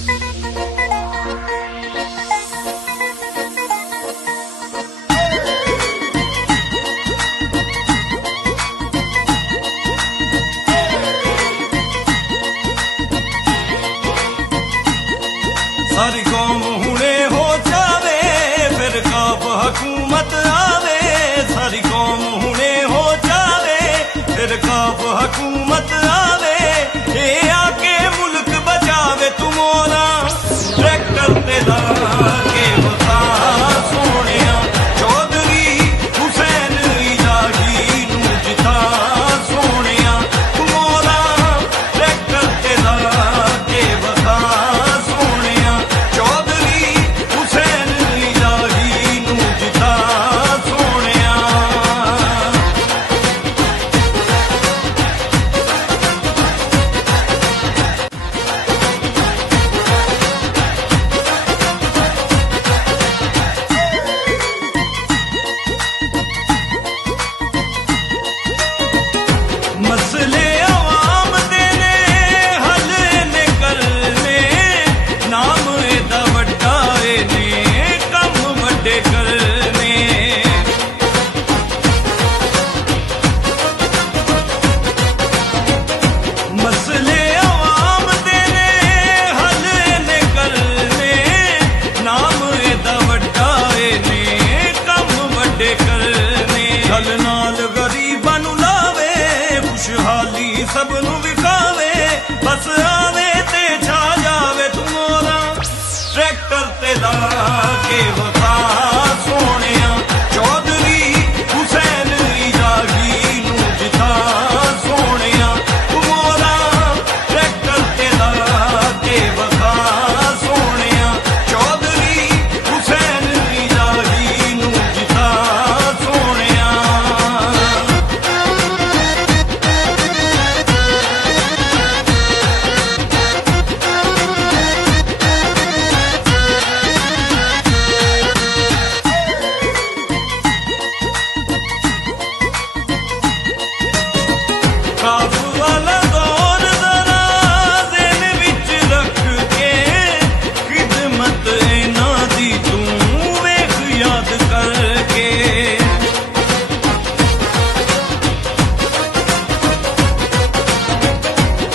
सारी कौम हुणे हो जावे फिर काफ हुकूमत आवे। सारी कौम हुणे हो जावे फिर काफ हुकूमत आवे। ये आके मुल्क बचावे तू मोरा ट्रैक्टर ते ला के बता सोनिया। चौधरी हुसैन इलाही नू जिता सोनिया तू मोरा ट्रैक्टर ते ला के बता सोनिया। चौधरी हुसैन इलाही नू जिता सोनिया। मसले अवाम दे ने हल ने करने। नाम एदा वड्डा ने कम वड्डे करने। मसले अवाम दे ने हल ने करने। नाम एदा वड्डा ने कम वड्डे करने। गल नाल गरीबां नू लावे खुशहाली सब नू विखावे। बस आवे ते छा जावे तू मोरा ट्रैक्टर ते ला के वफा सोनिया। चौधरी हुसैन इलाही नू जिता सोनिया तू मोरा ट्रैक्टर ते ला के वफा सोनिया। चौधरी हुसैन इलाही नू जिता सोनिया। काफ वाला दौर जरा ज़हन विच रख के। खिदमत इन्हां दी तूं वेख याद करके।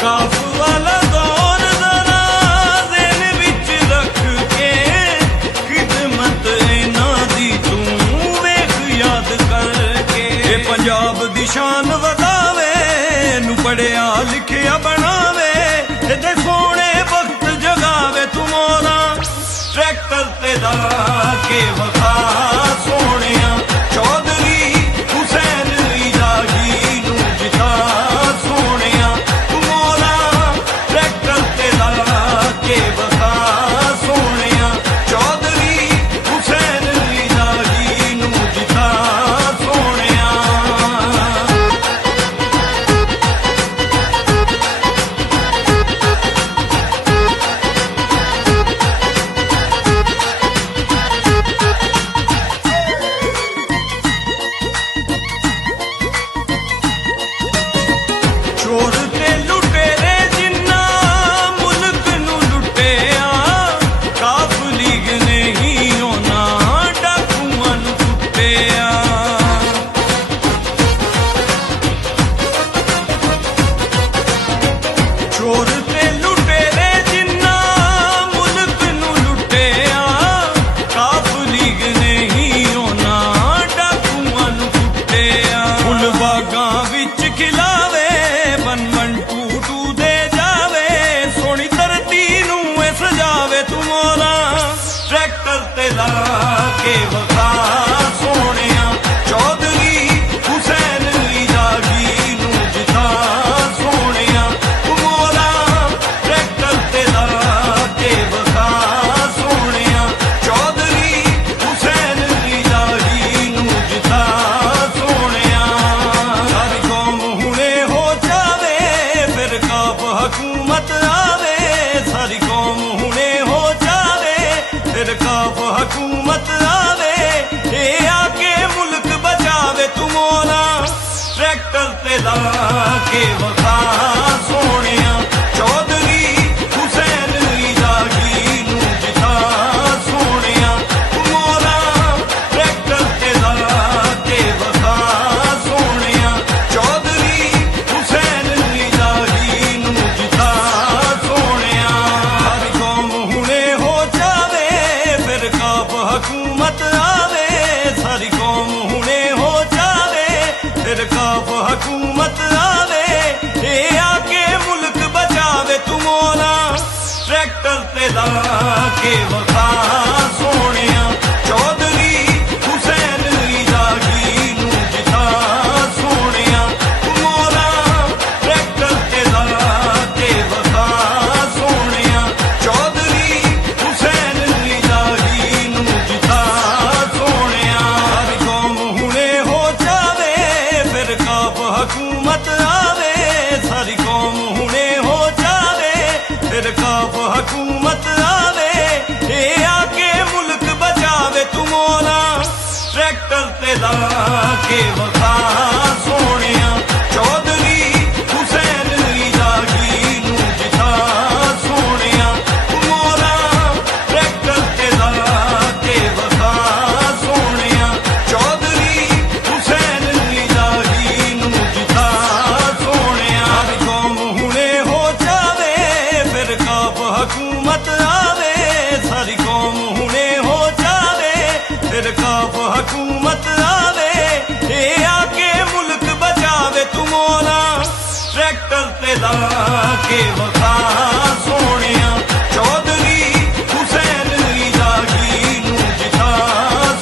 काफ वाला दौर जरा ज़हन विच रख के। खिदमत इन्हां दी तूं वेख याद करके। ये पंजाब दी शान वधावे नू पढ़िया लिखिया बनावे। एदे सोने वक्त जगावे तू मोरा ट्रैक्टर ते ला के वफा सोनिया। चौधरी हुसैन इलाही नू जिता सोनिया तू मोरा ट्रैक्टर ते ला के वफा सोनिया। चौधरी हुसैन इलाही नू जिता सोनिया। चोर ते लुटेरे जिन्ना मुल्क नू लुटिया। काफ लीग ने ही होना डाकुआं नू कुटिया। चोर ते लुटेरे जिन्ना मुल्क नू लुटिया। काफ लीग ने ही होना डाकुआं नू कुटिया। फुल बागां विच खिलावे बन बन टू टू दे जावे। सोनी धरती नू ए सजावे तू मोरा ट्रैक्टर ते ला के वफा सोनिया। चौधरी हुसैन इलाही नू जिता सोनिया तू मोरा ट्रैक्टर ते ला के वफा सोनिया। चौधरी हुसैन इलाही नू जिता सोनिया। सारी कौम हुणे हो जावे फिर काफ हुकूमत आवे। सारी कौम हुणे हो जावे फिर काफ हुकूमत आवे। ये आके मुल्क बचावे तू मोरा ट्रैक्टर ते ला के वफा सोनिया। चौधरी हुसैन इलाही ट्रैक्टर ते ला के वखा सोनिया चौधरी हुसैन जागी नू जिता सोनिया मोरा ट्रैक्टर ते ला के वखा सोनिया चौधरी हुसैन जागी नू जिता सोनिया हर कौम हुणे हो जावे फिर काफ हुकूमत आवे सारी कौम हुणे हो जावे फिर काफ हुकूमत आवे ये आके मुल्क बचावे तुमोरा ट्रैक्टर ते ला के वखा सोनिया चौधरी हुसैन जागी नू जिता सोनिया तुमोरा ट्रैक्टर ते ला के वखा सोनिया चौधरी हुसैन जागी नू जिता सोनिया कौम हुणे हो जावे फिर काफ हुकूमत आवे सारी कौम हुणे हो जावे फिर काफ हुकूमत आवे ये आके मुल्क बचावे तुमोरा ट्रैक्टर ते ला के वखा सोनिया चौधरी हुसैन जागी नू जिता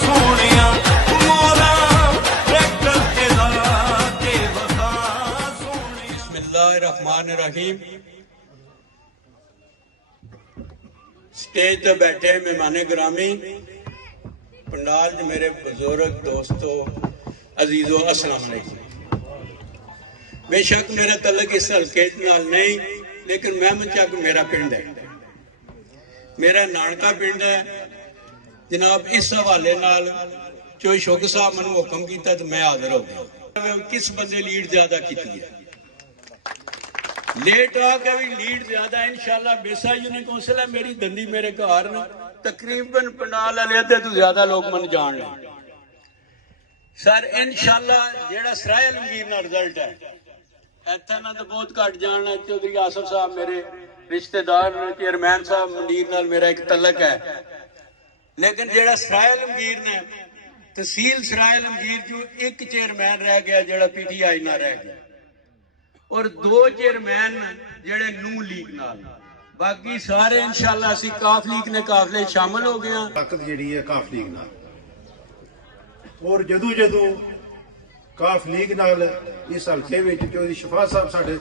सोनिया तुमोरा ट्रैक्टर ते ला के वखा सोनिया बिस्मिल्लाहिर्रहमानिर्रहीम। स्टेज ते बैठे मेहमान गिरामी, पंडाल च मेरे बुजुर्ग दोस्तों अजीजों अस्सलाम अलैकुम। बेशक मेरा तलक इस हल्के नाल नहीं, लेकिन महमद चक मेरा पिंड है, मेरा नानका पिंड है। जनाब इस हवाले नाल जो शुग साहब मैनू हुक्म किया तो मैं हाजिर हो गया। किस बंदे लीड ज्यादा की है? लेट आ के भी लीड ज्यादा इंशाल्लाह बेसा यूनिक कौंसिल है मेरी दंदी मेरे घर न तकरीबन पंडाल वाले अद्धे तो ज्यादा लोग मन जान ले सर इंशाल्लाह जेड़ा सराय आलमगीर ना रिजल्ट है इतना ना तो बहुत घट जाना है। चौधरी आसिफ साहब मेरे रिश्तेदार चेयरमैन साहब मंडीर नाल मेरा एक तलक है, लेकिन जेड़ा सराय आलमगीर ने तहसील सराय आलमगीर जो एक चेयरमैन रह गया जेड़ा PTI ना रह गया और 2 चेयरमैन जेड़े नू लीग नाल, बाकी सारे इंशाल्लाह असी काफ लीग ने काफले शामिल हो गए। ताकत जिहड़ी है काफ लीग नाल और जदों जदों काफ लीग नाल इस हल्के विच चौधरी शफा साहब साडे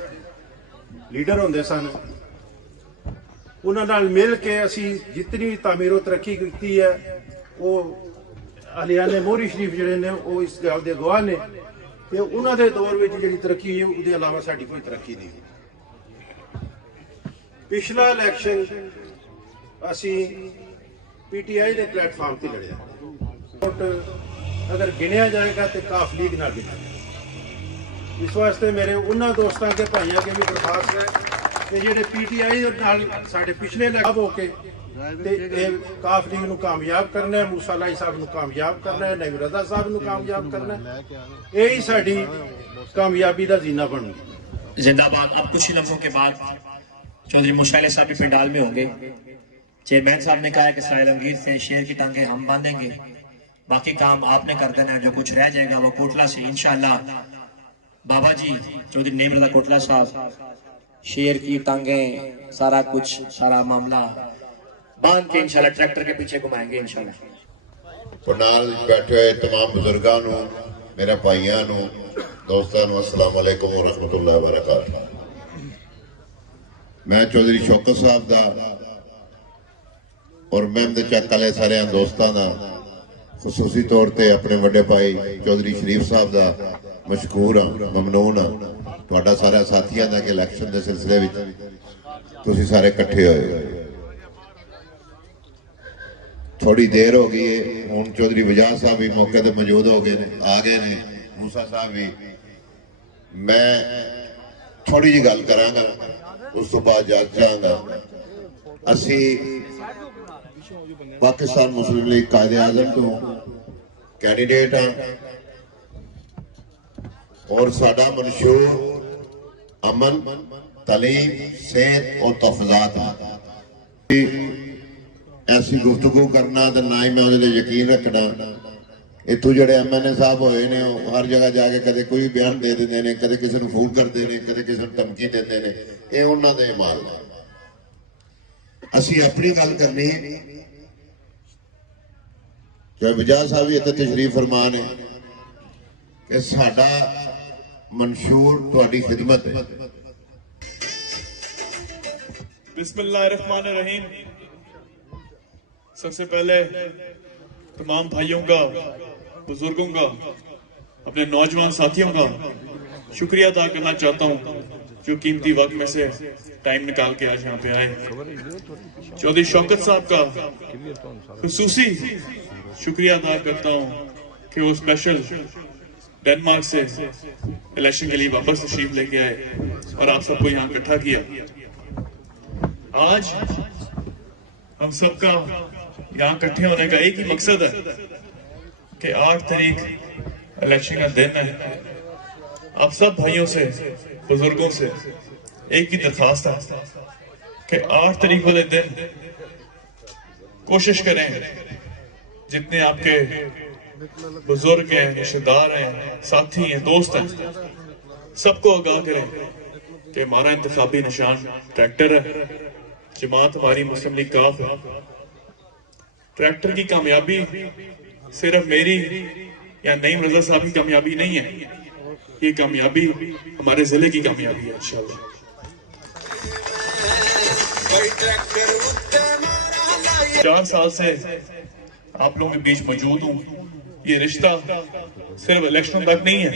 लीडर होंदे सन, उन्हां नाल मिल के असी जितनी भी तामीर तरक्की की है वो अलियाने मोहरी शरीफ जिहड़े ने वो इस गल दे गवाह ने ते उन्हां दे दौर विच जिहड़ी तरक्की है उहदे अलावा साडी कोई तरक्की नहीं। पिछला इलैक्शन असी PTI के प्लेटफॉर्म से लड़िया, अगर गिनिया जाएगा तो काफ लीग ना गिना जाएगा। इस वास्ते मेरे उन्होंने दोस्तों के भाइयों के भी दरखास्त है कि जेडे PTI नाल साडे पिछले लग होके काफ लीग नूं कामयाब करना है, मूसा लाई साहब नूं कामयाब करना है, नवीर रजा साहब नूं कामयाब करना है, यही साडी कामयाबी का जीना बनूगी। जिंदाबाद। अब कुछ ही लम्हों के बाद चौधरी मुशाइल साहब भी पंडाल में होंगे। चेयरमैन साहब ने कहा है कि सराय आलमगीर से शेर की टांगे हम बांधेंगे, बाकी काम आपने कर देना है, जो कुछ रह जाएगा वो कोटला से इंशाल्लाह बाबा जी चौधरी नेमरदा कोटला साहब शेर की टांगे सारा कुछ सारा मामला बांध के इंशाल्लाह ट्रैक्टर के पीछे घुमाएंगे इंशाल्लाह। पंडाल बैठे हुए तमाम बुजुर्गों नूं, मेरे भाइयों नूं, दोस्तों नूं अस्सलाम वालेकुम व रहमतुल्लाहि व बरकातहू। मैं चौधरी शौकत साहब दा और महमद चक वाले सारे दोस्तों का खसूसी तौर पर अपने वड्डे भाई चौधरी शरीफ साहब का मशकूर हाँ, ममनून हाँ तुहाडा सारे साथियों का कि इलैक्शन के सिलसिले में तुसीं सारे इकट्ठे होए। थोड़ी देर हो गई है, हुण चौधरी वजाज साहब भी मौके पर मौजूद हो गए आ गए ने, मूसा साहब भी। मैं थोड़ी जी गल करांगा उस तो बाद जा चाहांगा। असी पाकिस्तान मुस्लिम लीग कायदे आजम तो कैंडीडेट हाँ और साडा मंशूर अमन, तालीम, सेहत और तहफाजात है। ऐसी गुफ्तगू करना तो ना ही मैं उहदे यकीन रखना। इत्थों जिहड़े MNA साहब होए ने हर जगह जाके कदे कोई बयान दे देंदे ने, कदे किसी नूं फोन करते हैं, कदे किसी नूं धमकी देंदे ने, ये उन्हां दे माल है। ਅਸੀਂ ਆਪਣੀ ਗੱਲ ਕਰਨੀ ਹੈ। ਜੋ ਵਿਜਾ ਸਾਹਿਬ ਵੀ ਇੱਥੇ ਤਸ਼ਰੀਫ ਫਰਮਾ ਨੇ ਕਿ ਸਾਡਾ मंशूर ਤੁਹਾਡੀ खिदमत है। बिस्मिल्लाहिर्रहमानिर्रहीम। सबसे पहले तमाम भाइयों का, बुजुर्गों का, अपने नौजवान साथियों का शुक्रिया अदा करना चाहता हूँ जो कीमती वक्त में से टाइम निकाल के आज यहाँ पे आए। चौधरी शौकत साहब का खुसूसी शुक्रिया अदा करता हूँ कि वो स्पेशल डेनमार्क से इलेक्शन के लिए वापस तशरीफ लेके आए और आप सबको यहाँ इकट्ठा किया। आज हम सबका यहाँ इकट्ठे होने का एक ही मकसद है कि 8 तारीख इलेक्शन का दिन है। आप सब भाइयों से, बुजुर्गों से एक ही दरखास्त है कि 8 तारीख वाले दिन कोशिश करें, जितने आपके बुजुर्ग हैं, रिश्तेदार हैं, साथी हैं, दोस्त हैं, सबको आगाह करें कि हमारा इंतखाबी निशान ट्रैक्टर है। जमात हमारी मुस्लिम लीग काफ है। ट्रैक्टर की कामयाबी सिर्फ मेरी या नईम रजा साहब की कामयाबी नहीं है, ये कामयाबी हमारे जिले की कामयाबी है इंशाल्लाह। 4 साल से आप लोगों के बीच मौजूद हूँ। ये रिश्ता सिर्फ इलेक्शन तक नहीं है,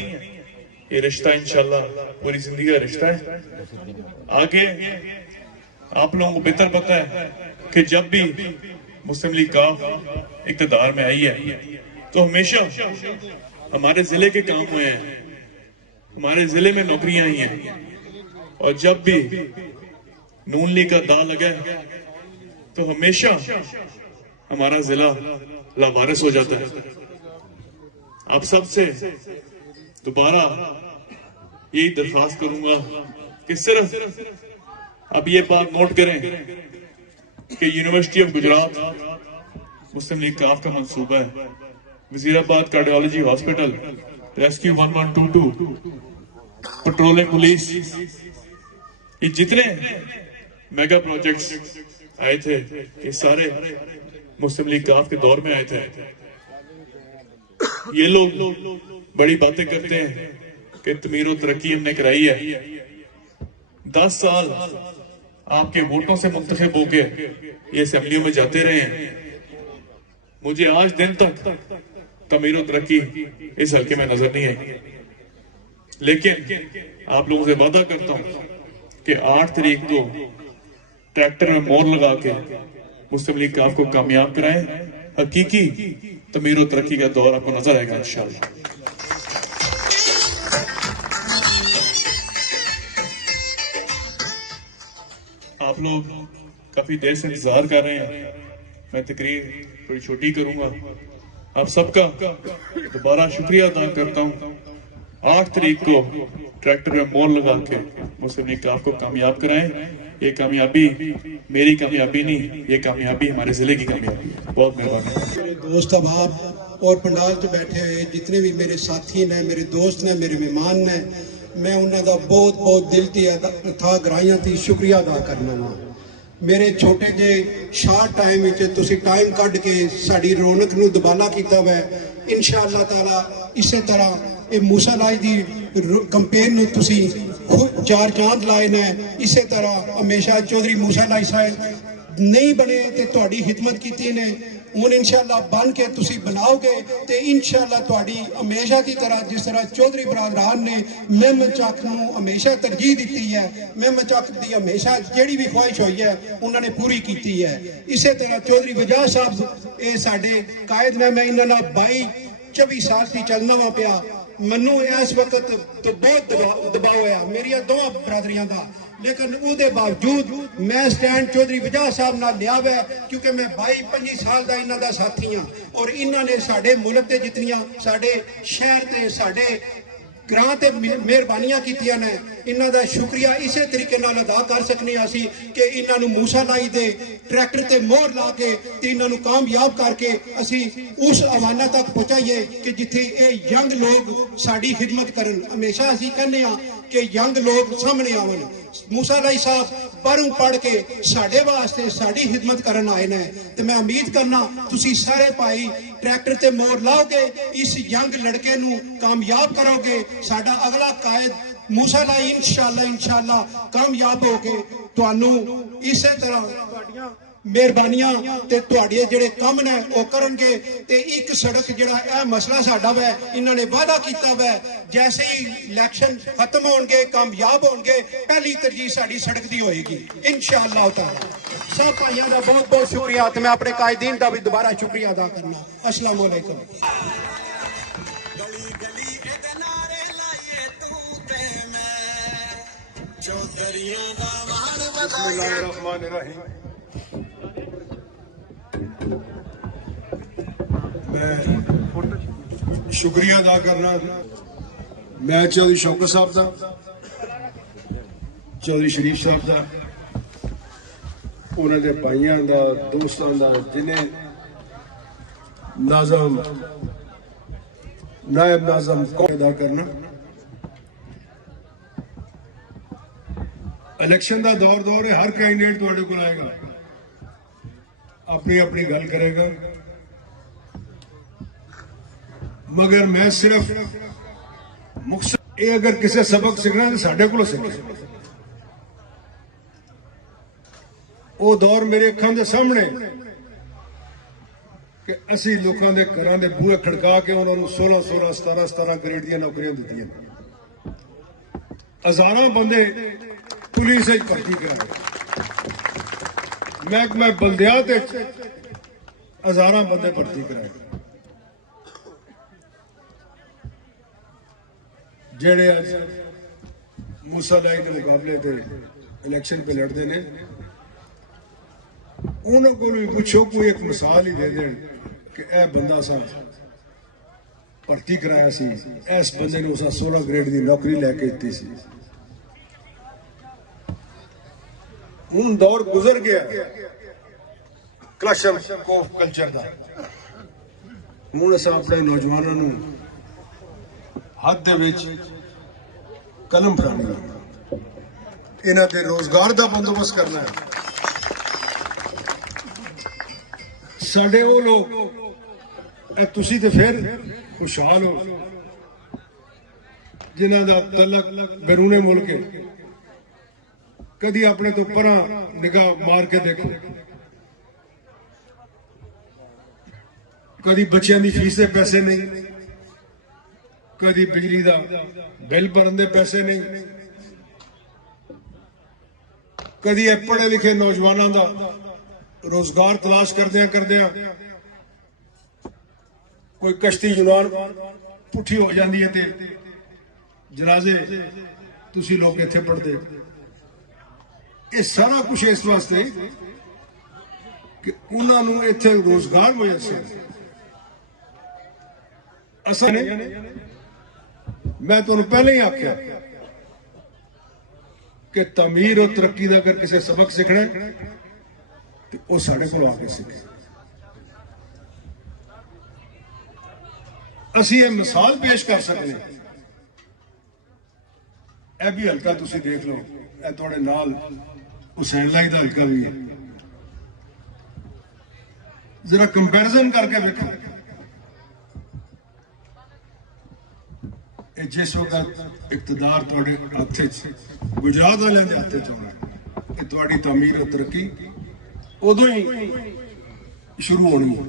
ये रिश्ता इंशाल्लाह पूरी जिंदगी का रिश्ता है। आगे आप लोगों को बेहतर पता है कि जब भी मुस्लिम लीग काफ इक़्तिदार में आई है तो हमेशा हमारे जिले के काम हुए हैं, हमारे जिले में नौकरियां आई हैं, और जब भी नून लीग का दा लगा तो हमेशा हमारा जिला लावारिस हो जाता है। आप सबसे दोबारा यही दरख्वास्त करूंगा कि सिर्फ अब ये बात नोट करें कि यूनिवर्सिटी ऑफ गुजरात मुस्लिम लीग काफ का मंसूबा है। Wazirabad cardiology hospital, rescue 1122, patrolling police, ये जितने मेगा प्रोजेक्ट्स आए थे ये सारे मुस्लिम लीग काफ के दौर में आए थे। ये लोग बड़ी बातें करते हैं कि तमीर और तरक्की हमने कराई है। 10 साल आपके वोटों से मुंतखब होके ये असेंबलियों में जाते रहे हैं। मुझे आज दिन तक तमीर और तरक्की इस हल्के में नजर नहीं आई, लेकिन आप लोगों से वादा करता हूं कि 8 तारीख को ट्रैक्टर में मोहर लगा के मुस्लिम लीग काफ को कामयाब कराएं। हकीकी तमीर और तरक्की का दौर आपको नजर आएगा इंशाल्लाह। आप लोग काफी देर से इंतजार कर रहे हैं, मैं तकरीर थोड़ी छोटी करूंगा। आप सबका दोबारा शुक्रिया अदा करता हूं। 8 तारीख को ट्रैक्टर में मोहर लगा के मुस्लिम लीग काफ को कामयाब कराएं। ये कामयाबी मेरी कामयाबी नहीं, ये कामयाबी हमारे जिले की कामयाबी है। बहुत मेहरबानी। मेरे दोस्त अहबाब और पंडाल च बैठे हुए जितने भी मेरे साथी ने, मेरे दोस्त ने, मेरे मेहमान ने, मैं उन्होंने बहुत बहुत दिल की अथा गराइयां थी शुक्रिया अदा करना वा। मेरे छोटे जे शार्ट टाइम विच तुसी टाइम कढ के साडी रौनक नूं दुबाला कीता वै। इंशाअल्लाह ताला इसे तरह ये मूसा लाई दी कंपेन नूं तुसी खूब 4 चांद लाए ने। इसे तरह हमेशा चौधरी मूसा लाई साहब नहीं बने तो तुहाडी खिदमत कीती ने, हुण इंशाअल्लाह बन के तुसी बनाओगे तो इंशाअल्लाह तुहाडी हमेशा की तरह जिस तरह चौधरी बरादरान ने मेहमद चक नूं हमेशा तरजीह दी है, मेहमद चक दी हमेशा जिहड़ी भी ख्वाहिश हुई है उन्होंने पूरी की है। इसे तरह चौधरी वजाह साहब ये साडे कायद ने, मैं इन्हां नाल 22-24 साल से चलना वा पिया। मनु इस वक्त तो बहुत दबाव है मेरी दोवां बरादरियां का, लेकिन उसके बावजूद मैं स्टैंड चौधरी वजाह साहब नाल लिया है, क्योंकि मैं 22-25 साल का इन्हां दा साथी हाँ। और इन्होंने साडे मुल्क के जितनियां साडे शहर ते साडे ਗ੍ਰਾਂ ਤੇ ਮਿਹਰਬਾਨੀਆਂ ਕੀਤੀਆਂ ਨੇ, ਇਹਨਾਂ ਦਾ ਸ਼ੁਕਰੀਆ ਇਸੇ ਤਰੀਕੇ ਨਾਲ ਅਦਾ ਕਰ ਸਕਨੇ ਅਸੀਂ ਕਿ ਇਹਨਾਂ ਨੂੰ ਮੂਸਾ ਲਾਈ ਦੇ ਟਰੈਕਟਰ ਤੇ ਮੋਹਰ ਲਾ ਕੇ ਤੇ ਇਹਨਾਂ ਨੂੰ ਕਾਮਯਾਬ ਕਰਕੇ ਅਸੀਂ ਉਸ ਅਵਾਨਾ ਤੱਕ ਪਹੁੰਚਾਈਏ ਕਿ ਜਿੱਥੇ ਇਹ ਯੰਗ ਲੋਕ ਸਾਡੀ ਖਿਦਮਤ ਕਰਨ। ਹਮੇਸ਼ਾ ਅਸੀਂ ਕਹਿੰਦੇ ਆ ਕਿ ਯੰਗ ਲੋਕ ਸਾਹਮਣੇ ਆਵਣ। ਮੂਸਾ ਲਾਈ ਸਾਹਿਬ ਬਾਹਰੋਂ ਪੜ੍ਹ ਕੇ ਸਾਡੇ ਵਾਸਤੇ ਸਾਡੀ ਖਿਦਮਤ ਕਰਨ ਆਏ ਨੇ ਤੇ ਮੈਂ ਉਮੀਦ ਕਰਨਾ ਤੁਸੀਂ ਸਾਰੇ ਭਾਈ ਟਰੈਕਟਰ ਤੇ ਮੋਹਰ ਲਾਓਗੇ, ਇਸ ਯੰਗ ਲੜਕੇ ਨੂੰ ਕਾਮਯਾਬ ਕਰੋਗੇ। ਸਾਡਾ ਅਗਲਾ ਕਾਇਦ ਮੂਸਾ ਲਾਈ इंशाअल्लाह कामयाब हो के ਤੁਹਾਨੂੰ ਇਸੇ ਤਰ੍ਹਾਂ ਤੁਹਾਡੀਆਂ ਮਿਹਰਬਾਨੀਆਂ ਤੇ ਤੁਹਾਡੇ ਜਿਹੜੇ ਕੰਮ ਨੇ ਉਹ ਕਰਨਗੇ। ਤੇ ਇੱਕ ਸੜਕ ਜਿਹੜਾ ਇਹ ਮਸਲਾ ਸਾਡਾ ਵੈ ਇਹਨਾਂ ਨੇ ਵਾਅਦਾ ਕੀਤਾ ਵੈ ਜੈਸੇ ਹੀ ਇਲੈਕਸ਼ਨ ਖਤਮ ਹੋਣਗੇ ਕਾਮਯਾਬ ਹੋਣਗੇ ਪਹਿਲੀ ਤਰਜੀਹ ਸਾਡੀ ਸੜਕ ਦੀ ਹੋਏਗੀ इंशाअल्लाह ताला। सब भाइयों का बहुत बहुत शुक्रिया ਤੇ मैं अपने कायदीन का भी दोबारा शुक्रिया अदा करना। अस्सलाम वालेकुम। गली गली ਇਹਦੇ ਨਾਰੇ ਲਾਈਏ ਤੂੰ ਤੇ ਮੈਂ, ਚੌਧਰੀਆਂ ਦਾ ਮਾਣ ਵਧਾਈਏ। बिस्मिल्लाहिर्रहमानिर्रहीम। मैं शुक्रिया अदा करना मैं चौधरी शौकत साहब का, चौधरी शरीफ साहब का, उन्होंने भाइयों का, दोस्तों का, जिन्हें नाजम नायब नाजम को अदा करना। इलेक्शन का दौर है, हर कैंडिडेट तुहाडे कोल आएगा, अपनी अपनी गल करेगा, मगर मैं सिर्फ मुख्तसर ये अगर किसी सबक सीखना तो साढ़े को सीखे। वो दौर मेरे अखां दे सामने कि असी लोगों के घरों के बूहे खड़का के उन्होंने 16-16, 17-17 ग्रेड दी नौकरियां दी। हजारों बंदे पुलिस भर्ती कराए, महकमा बल्दियात हजारों बंदे भर्ती कराए। जेड़े अज मूसा लाई के मुकाबले ते इलेक्शन पे लड़ते हैं उन्होंने को भी पूछो, कोई एक मिसाल ही दे दें कि यह बंदा सा भर्ती कराया सी, इस बंदे ने उसा 16 ग्रेड की नौकरी लैके दी सी। हुण दौर गुजर गया क्लशर कल्चर का। हुण असां अपने नौजवानों नूं हद दे विच कलम फड़ानी, इन्हां दे रोजगार का बंदोबस्त करना है। साडे वो लोग तुसी ते फिर खुशहाल हो जिन्हां दा तलक बैरूने मुल्क है। कदी अपने तो परां निगाह मार के देखो, कदी बच्चों की फीस के पैसे नहीं, कदी बिजली का बिल भरन के पैसे नहीं, कदी पढ़े लिखे नौजवानों का रोजगार तलाश करदियां कोई कश्ती जुलान पुठी हो जाती है ते जनाजे तुसी लोग इत्थे पढ़ते। ये सारा कुछ इस वास्ते कि उन्होंने इत्थे रोजगार मुयसर असा ने। मैं तुहानू पहले ही आख्या कि तमीर और तरक्की का अगर किसी सबक सीखना तो वह साढ़े को आके सीखे। असी ये मिसाल पेश कर सकते हैं। यह भी हल्का तुसी देख लो, यह तुहाडे नाल हुसैन लाई का हल्का भी है। जरा कंपैरिजन करके देखो, जिस वक्त इकतदार तुहाडे हथ गुजरात वाले के हथ च होना, तुहाडी तमीर और तरक्की उदों ही शुरू होनी है।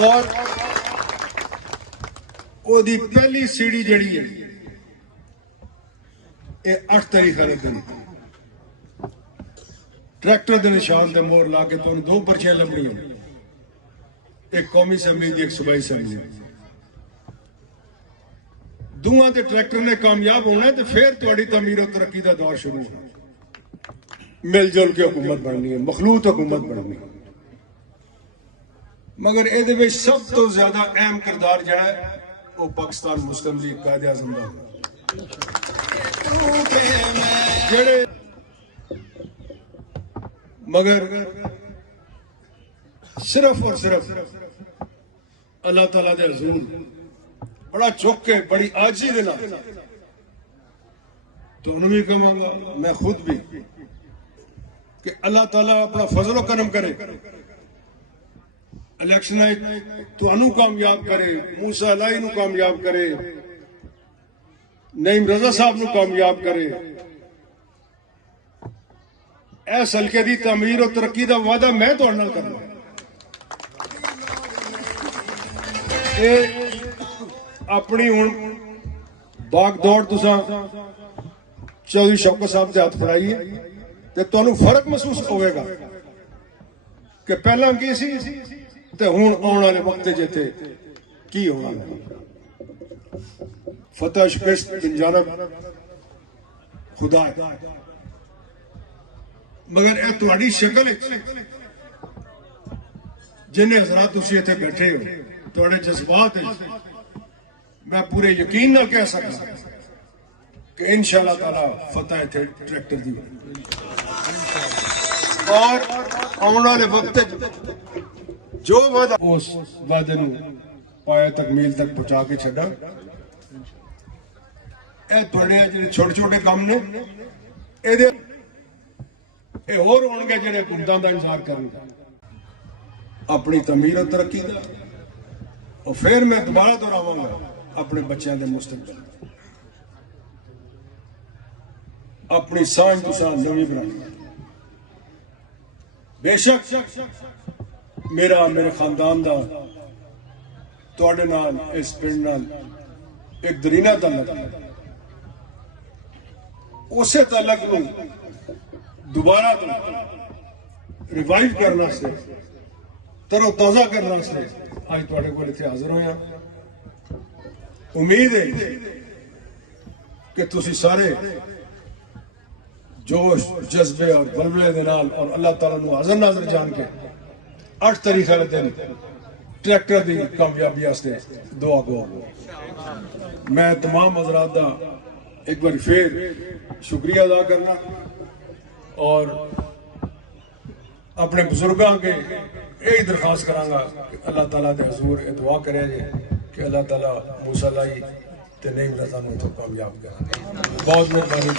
और ओदी पहली सीढ़ी जिहड़ी है ये 8 तारीख वाले दिन ट्रैक्टर के निशान ते मोहर ला के तुहानू 2 पर्चियां लभणियां, एक कौमी असैंबली दी, एक सूबाई असैंबली। दोवां ते ट्रैक्टर ने कामयाब होना है तो फिर तुहाडी तमीर और तरक्की का दौर शुरू होना। मिलजुल के हुकूमत बननी है, मखलूत हुकूमत बननी है। मगर ये सब तो ज्यादा अहम किरदार जो है ਉਹ ਪਾਕਿਸਤਾਨ ਮੁਸਲਿਮ ਲੀਗ ਕਾਇਦ ਆਜ਼ਮ ਦਾ तू ते मैं ਜਿਹੜੇ मगर सिर्फ और सिर्फ अल्लाह ताला दे हजूर बड़ा चुक के बड़ी आजी दे नाल तो उन्हें भी कहांगा मैं खुद भी कि अल्लाह ताला अपना फजल करम करे इलेक्शन तुहानू कामयाब करे मूसा अलाई नू कामयाब करे नईम रजा साहब नू कामयाब करे इस हल्के की तमीर और तरक्की का वादा मैं तुहाडे नाल करना अपनी हुण बाग दौड़ तुसां चौधरी शौकत साहब के हाथ फड़ाई है ते तुहानू फर्क महसूस होगा कि पहला की सी ते हुण आउण वाले वक्त जिथे की होना फतेह शिकस्त बिन जानब खुदा है मगर यह तुहाडी शक्ल जिन्हें हजरात तुसीं इत्थे बैठे हो तुहाडे जज्बात मैं पूरे यकीन नाल कह सकदा कि इंशाअल्लाह ताला फतेह इत्थे ट्रैक्टर दी और आने वाले वक्त जो वादा उस वादे नूं पाए तकमील तक पहुंचा के छड्डा ਇਹ ਤੁਹਾਡੇ ਜਿਹੜੇ ਛੋਟੇ ਛੋਟੇ ਕੰਮ ਨੇ ਇਹਦੇ ਇਹ ਹੋਰ ਹੋਣਗੇ ਜਿਹੜੇ ਗੁੱਦਾਂ ਦਾ ਇੰਤਜ਼ਾਰ ਕਰਨਗੇ ਆਪਣੀ ਤਮੀਰ और तरक्की ਦਾ और फिर मैं दोबारा दोहरावांगा अपने बच्चों के मुस्तकबिल अपनी सांझ तुसां नवीं बनानी बेशक मेरे खानदान का तुहाडे नाल इस पिंड नाल एक दरीना ताल्लुक है उसे ताल्लुक नूं दोबारा रिवाइव करने से तरो ताजा करने से आज तुहाडे कोल इत्थे हाजिर होया उम्मीद है कि तुसी सारे जोश जज्बे और बलबले दे नाल और अल्लाह ताला नूं हाजिर नाज़र जान के 8 तारीख वाले दिन ट्रैक्टर की कामयाबी वास्ते दुआ गो मैं तमाम हज़रात दा एक बार फिर शुक्रिया अदा करना और अपने बुजुर्गों के यही दरखास्त करांगा कि अल्लाह ताला दे हजूर ये दुआ करे कि अल्लाह ताला मूसा लाई ते नईम रज़ा नूं तो कामयाब करे बहुत मेहरबानी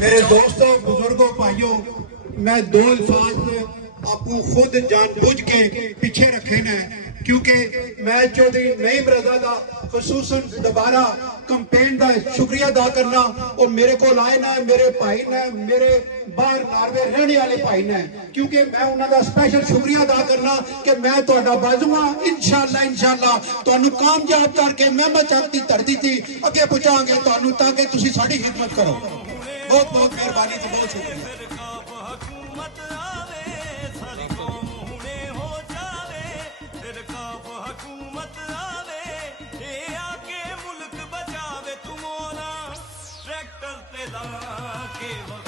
मेरे दोस्तों बुजुर्गों भाइयों मैं 2 अल्फाज आपको खुद जानबूझ के पीछे रखे ने क्योंकि मैं चौधरी नईम रज़ा का खसूसन दोबारा कंपेन का शुक्रिया अदा करना और मेरे को आए ना मेरे भाई ने मेरे बाहर नार्वे रहने वाले भाई ने क्योंकि मैं उन्होंने स्पेशल शुक्रिया अदा करना कि मैं तुहाडा बाजू हाँ इंशाअल्लाह तुहानू कामयाब करके मैं चाहती धरती थी अगे पहुंचांगे तुहानू ताकि तुसी साडी खिदमत करो बहुत बहुत मेहरबानी तो बहुत शुक्रिया हुकूमत आवे ये आके मुल्क बचावे तुम ट्रैक्टर पे ला के